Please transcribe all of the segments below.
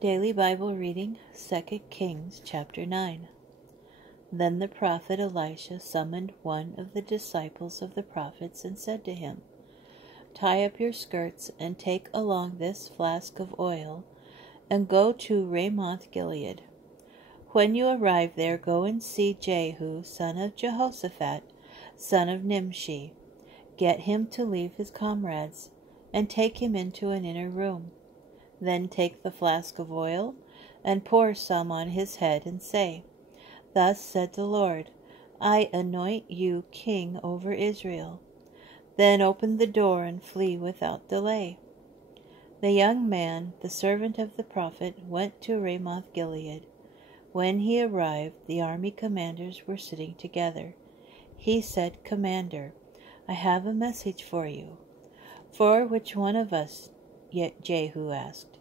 Daily Bible reading, 2 Kings chapter 9. Then the prophet Elisha summoned one of the disciples of the prophets and said to him, "Tie up your skirts and take along this flask of oil and go to Ramoth Gilead. When you arrive there, go and see Jehu, son of Jehoshaphat, son of Nimshi. Get him to leave his comrades and take him into an inner room. Then take the flask of oil and pour some on his head and say, 'Thus said the Lord, I anoint you king over Israel.' Then open the door and flee without delay." The young man, the servant of the prophet, went to Ramoth Gilead. When he arrived, the army commanders were sitting together. He said, "Commander, I have a message for you." "For which one of us?" Jehu asked.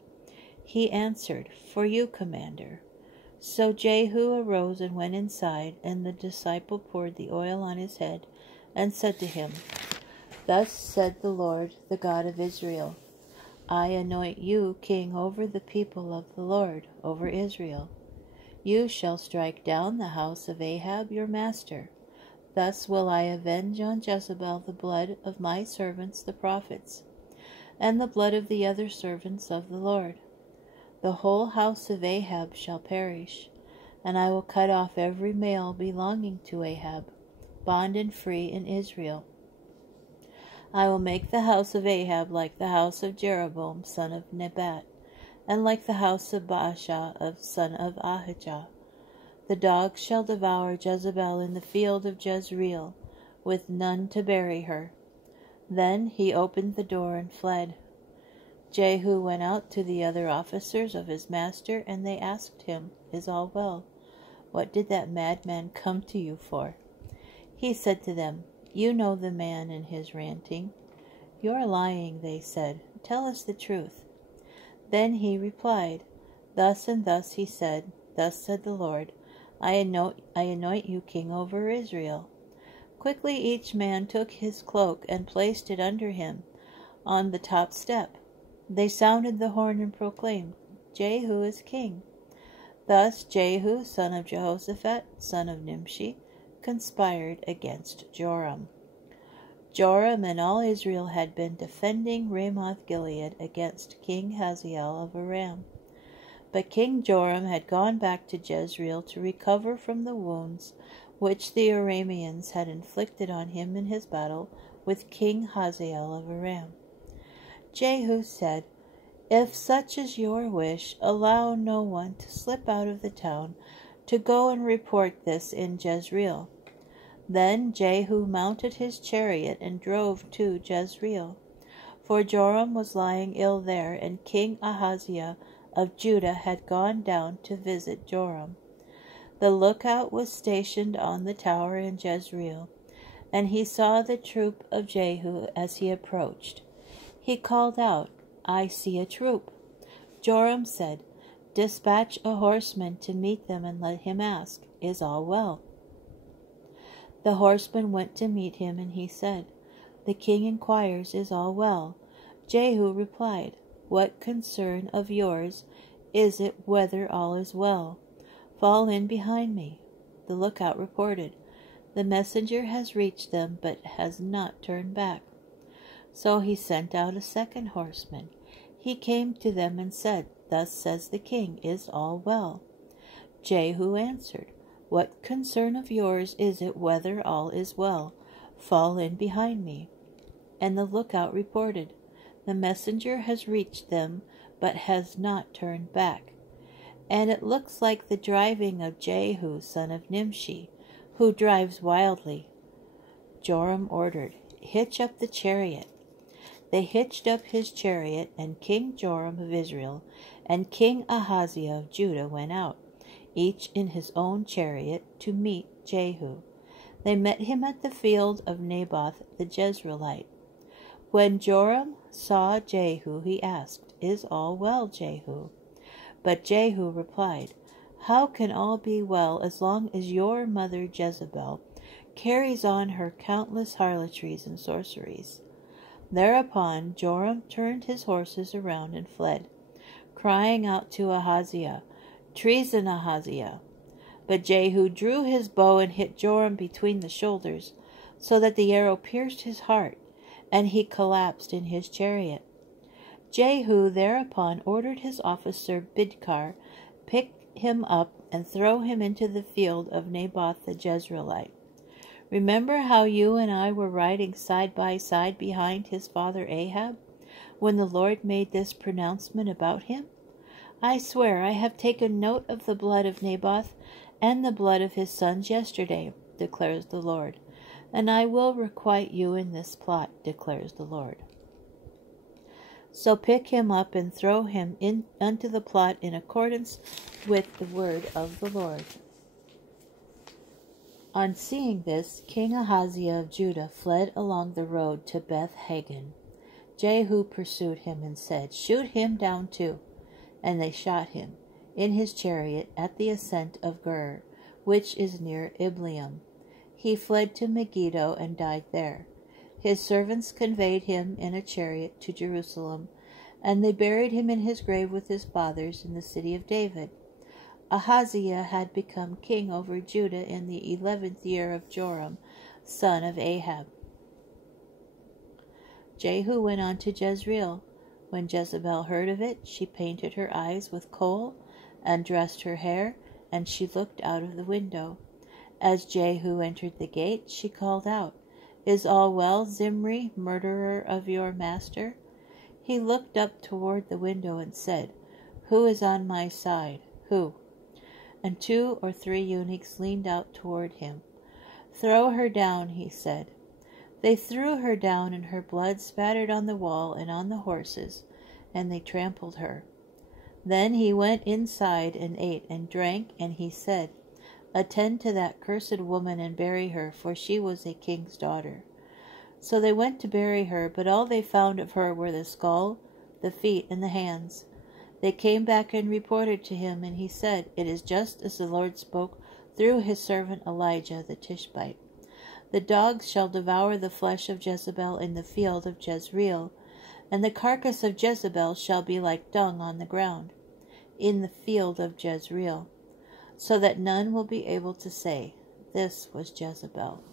He answered, "For you, Commander." So Jehu arose and went inside, and the disciple poured the oil on his head and said to him, "Thus said the Lord, the God of Israel, I anoint you king over the people of the Lord, over Israel. You shall strike down the house of Ahab your master. Thus will I avenge on Jezebel the blood of my servants the prophets, and the blood of the other servants of the Lord. The whole house of Ahab shall perish, and I will cut off every male belonging to Ahab, bond and free in Israel. I will make the house of Ahab like the house of Jeroboam son of Nebat, and like the house of Baasha son of Ahijah. The dogs shall devour Jezebel in the field of Jezreel, with none to bury her." Then he opened the door and fled. Jehu went out to the other officers of his master, and they asked him, "Is all well? What did that madman come to you for?" He said to them, "You know the man and his ranting." "You're lying," they said. "Tell us the truth." Then he replied, "Thus and thus he said, Thus said the Lord, I anoint you king over Israel." Quickly each man took his cloak and placed it under him on the top step. They sounded the horn and proclaimed, "Jehu is king." Thus Jehu, son of Jehoshaphat, son of Nimshi, conspired against Joram. Joram and all Israel had been defending Ramoth Gilead against King Hazael of Aram. But King Joram had gone back to Jezreel to recover from the wounds which the Arameans had inflicted on him in his battle with King Hazael of Aram. Jehu said, "If such is your wish, allow no one to slip out of the town to go and report this in Jezreel." Then Jehu mounted his chariot and drove to Jezreel, for Joram was lying ill there, and King Ahaziah of Judah had gone down to visit Joram. The lookout was stationed on the tower in Jezreel, and he saw the troop of Jehu as he approached. He called out, "I see a troop." Joram said, "Dispatch a horseman to meet them and let him ask, 'Is all well?'" The horseman went to meet him, and he said, "The king inquires, 'Is all well?'" Jehu replied, "What concern of yours is it whether all is well? Fall in behind me." The lookout reported, "The messenger has reached them, but has not turned back." So he sent out a second horseman. He came to them and said, "Thus says the king, 'Is all well?'" Jehu answered, "What concern of yours is it whether all is well? Fall in behind me." And the lookout reported, "The messenger has reached them, but has not turned back. And it looks like the driving of Jehu, son of Nimshi, who drives wildly." Joram ordered, "Hitch up the chariot." They hitched up his chariot, and King Joram of Israel and King Ahaziah of Judah went out, each in his own chariot, to meet Jehu. They met him at the field of Naboth the Jezreelite. When Joram saw Jehu, he asked, "Is all well, Jehu?" But Jehu replied, "How can all be well as long as your mother Jezebel carries on her countless harlotries and sorceries?" Thereupon Joram turned his horses around and fled. crying out to Ahaziah, "Treason, Ahaziah!" But Jehu drew his bow and hit Joram between the shoulders, so that the arrow pierced his heart, and he collapsed in his chariot. Jehu thereupon ordered his officer Bidkar pick him up and throw him into the field of Naboth the Jezreelite. Remember how you and I were riding side by side behind his father Ahab, when the Lord made this pronouncement about him? I swear I have taken note of the blood of Naboth and the blood of his sons yesterday, declares the Lord, and I will requite you in this plot, declares the Lord. So pick him up and throw him unto the plot in accordance with the word of the Lord. On seeing this, King Ahaziah of Judah fled along the road to Beth-Hagan. Jehu pursued him and said, "Shoot him down too." And they shot him in his chariot at the ascent of Gur, which is near Ibleam. He fled to Megiddo and died there. His servants conveyed him in a chariot to Jerusalem, and they buried him in his grave with his fathers in the city of David. Ahaziah had become king over Judah in the 11th year of Joram, son of Ahab. Jehu went on to Jezreel. When Jezebel heard of it, she painted her eyes with kohl and dressed her hair, and she looked out of the window. As Jehu entered the gate, she called out, "Is all well, Zimri, murderer of your master?" He looked up toward the window and said, "Who is on my side? Who?" And 2 or 3 eunuchs leaned out toward him. "Throw her down," he said. They threw her down, and her blood spattered on the wall and on the horses, and they trampled her. Then he went inside and ate and drank, and he said, "Attend to that cursed woman and bury her, for she was a king's daughter." So they went to bury her, but all they found of her were the skull, the feet, and the hands. They came back and reported to him, and he said, "It is just as the Lord spoke through his servant Elijah the Tishbite. The dogs shall devour the flesh of Jezebel in the field of Jezreel, and the carcass of Jezebel shall be like dung on the ground, in the field of Jezreel, so that none will be able to say, 'This was Jezebel.'"